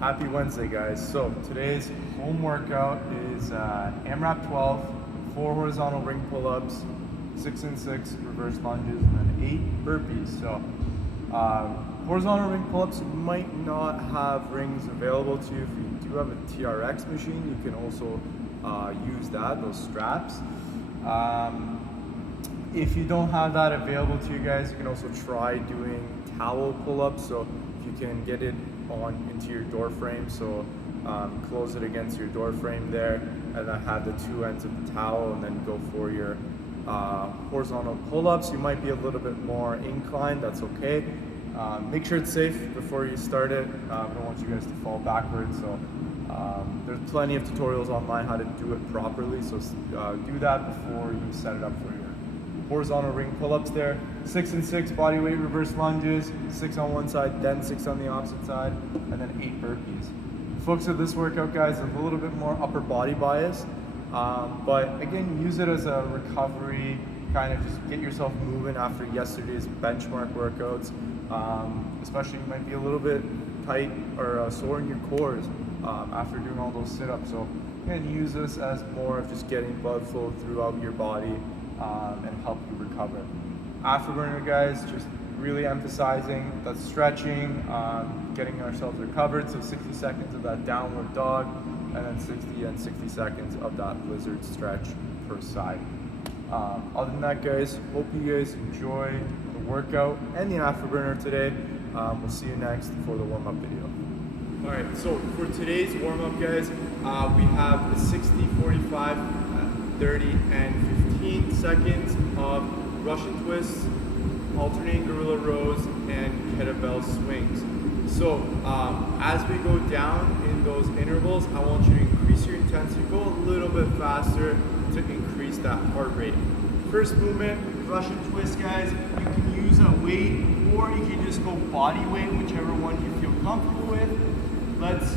Happy Wednesday, guys. So today's home workout is AMRAP 12, 4 horizontal ring pull-ups, 6 and 6 reverse lunges, and then 8 burpees. So horizontal ring pull-ups, you might not have rings available to you. If you do have a TRX machine, you can also use that, those straps. If you don't have that available to you guys, you can also try doing towel pull-ups. So if you can get it on into your door frame, so close it against your door frame there, and then have the two ends of the towel, and then go for your horizontal pull-ups. You might be a little bit more inclined, that's okay. Make sure it's safe before you start it. I don't want you guys to fall backwards, so there's plenty of tutorials online how to do it properly, so do that before you set it up for your horizontal ring pull-ups there. 6 and 6 body weight reverse lunges, 6 on one side, then 6 on the opposite side, and then 8 burpees. The focus of this workout, guys, is a little bit more upper body bias, but again, use it as a recovery, kind of just get yourself moving after yesterday's benchmark workouts. Especially you might be a little bit tight or sore in your cores after doing all those sit-ups. So again, use this as more of just getting blood flow throughout your body and help you recover. Afterburner, guys, just really emphasizing that stretching, getting ourselves recovered. So 60 seconds of that downward dog, and then 60 seconds of that lizard stretch per side. Other than that, guys, hope you guys enjoy the workout and the afterburner today. We'll see you next for the warm-up video. All right, so for today's warm-up, guys, we have the 60, 45, 30, and 15 seconds of Russian twists, alternating gorilla rows, and kettlebell swings. So as we go down in those intervals, I want you to increase your intensity, go a little bit faster to increase that heart rate. First movement, Russian twist, guys. You can use a weight, or you can just go body weight, whichever one you feel comfortable with. Let's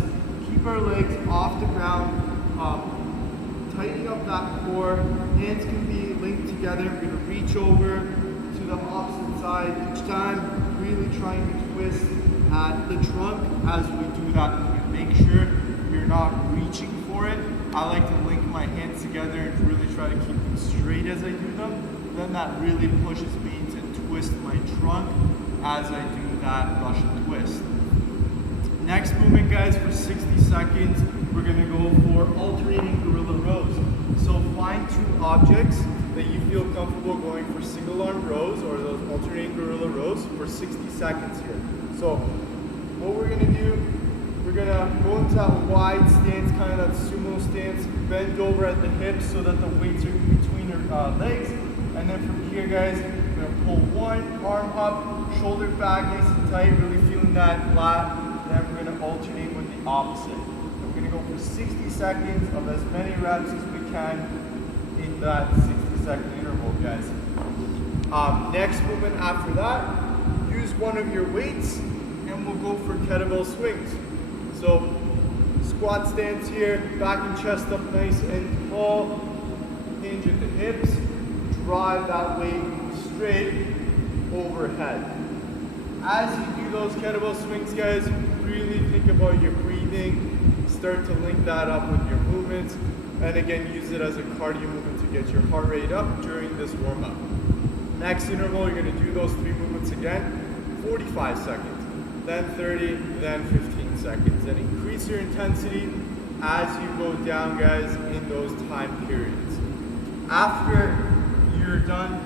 keep our legs off the ground, tightening up that core. Hands can be linked together. We're gonna reach over to the opposite side each time, really trying to twist at the trunk as we do that movement. Make sure you're not reaching for it. I like to link my hands together and really try to keep them straight as I do them. Then that really pushes me to twist my trunk as I do that Russian twist. Next movement, guys, for 60 seconds, we're gonna go for alternating gorilla rows. So find two objects that you feel comfortable going for single arm rows, or those alternating gorilla rows, for 60 seconds here. So what we're gonna do, we're gonna go into that wide stance, kind of that sumo stance, bend over at the hips so that the weights are between your legs. And then from here, guys, we're gonna pull one arm up, shoulder back nice and tight, really feeling that lat. Then we're gonna alternate with the opposite. And we're gonna go for 60 seconds of as many reps as we can in that 60-second interval, guys. Next movement after that, use one of your weights, and we'll go for kettlebell swings. So squat stance here, back and chest up nice and tall, hinge at the hips, drive that weight straight overhead. As you do those kettlebell swings, guys, really think about your breathing, start to link that up with your movements, and again, use it as a cardio movement to get your heart rate up during this warm-up. Next interval, you're gonna do those 3 movements again, 45 seconds, then 30, then 15 seconds, and increase your intensity as you go down, guys, in those time periods. After you're done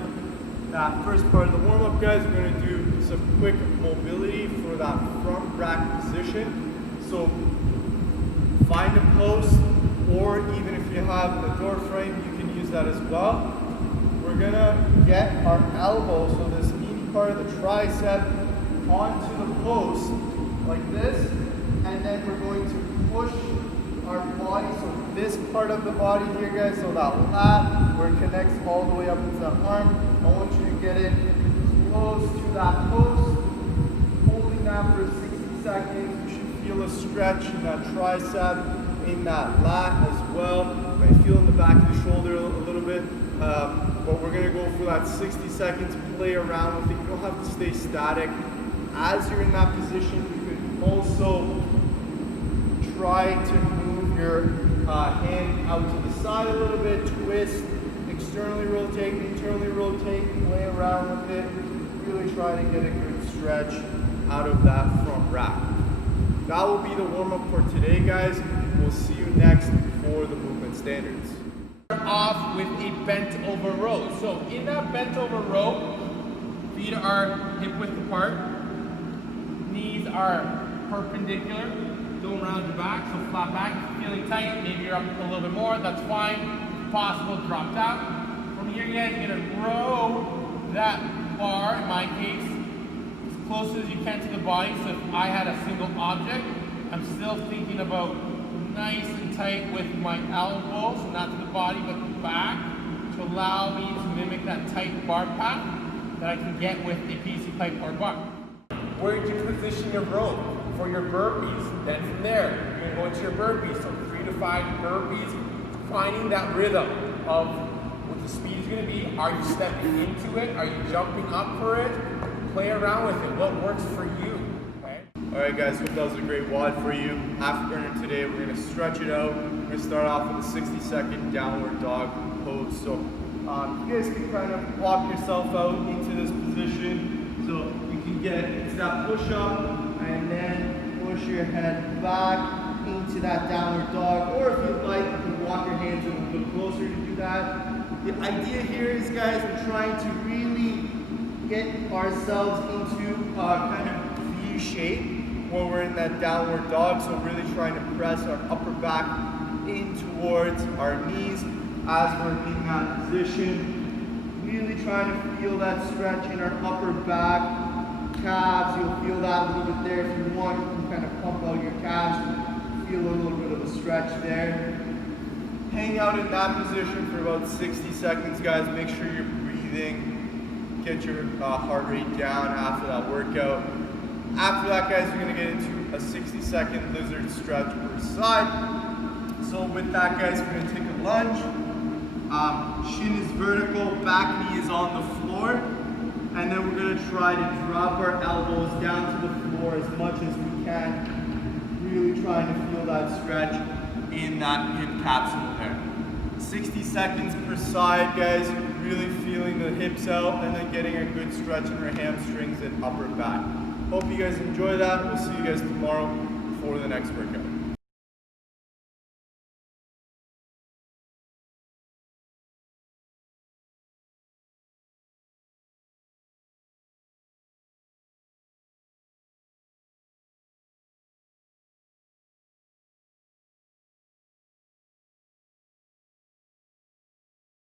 that first part of the warm-up, guys, we're gonna do some quick mobility for that front rack position. So find a post, or even if you have a door frame, you can use that as well. We're gonna get our elbow, so this meaty part of the tricep, onto the post like this, and then we're going to push our body, so this part of the body here, guys, so that lat where it connects all the way up into the arm. I want you to get it close to that post, holding that for 60 seconds. You should feel a stretch in that tricep, in that lat as well. You might feel in the back of the shoulder a little bit, but we're gonna go for that 60 seconds, play around with it. You don't have to stay static. As you're in that position, you can also try to move your hand out to the side a little bit, twist, externally rotate, internally rotate, play around with it. Really try to get a good stretch out of that front rack. That will be the warm-up for today, guys. We'll see you next for the movement standards. Start off with a bent over row. So in that bent over row, feet are hip width apart, knees are perpendicular, don't round your back, so flat back, feeling tight, maybe you're up a little bit more, that's fine. If possible, drop down. From here, guys, you're gonna row that bar, in my case, as close as you can to the body. So if I had a single object, I'm still thinking about nice and tight with my elbows, not to the body, but the back, to allow me to mimic that tight bar path that I can get with a PC pipe or bar. Where do you position your rope for your burpees? Then from there, you're going to go into your burpees. So 3 to 5 burpees, finding that rhythm of what the speed is going to be. Are you stepping into it? Are you jumping up for it? Play around with it. What works for you? Okay? All right, guys, hope that was a great WOD for you. Afterburner today, we're going to stretch it out. We're going to start off with a 60-second downward dog pose. So you guys can kind of walk yourself out into this position. So you can get into that push-up and then push your head back into that downward dog. Or if you'd like, you can walk your hands a little bit closer to do that. The idea here is, guys, we're trying to really get ourselves into kind of V shape when we're in that downward dog. So really trying to press our upper back in towards our knees as we're in that position. Really trying to feel that stretch in our upper back, calves. You'll feel that a little bit there. If you want, you can kind of pump out your calves. Feel a little bit of a stretch there. Hang out in that position for about 60 seconds, guys. Make sure you're breathing. Get your heart rate down after that workout. After that, guys, you're going to get into a 60-second lizard stretch per side. So with that, guys, we're going to take a lunge. Shin is vertical, back knee is on the floor, and then we're going to try to drop our elbows down to the floor as much as we can, really trying to feel that stretch in that hip capsule there. 60 seconds per side, guys, really feeling the hips out and then getting a good stretch in our hamstrings and upper back. Hope you guys enjoy that. We'll see you guys tomorrow for the next workout.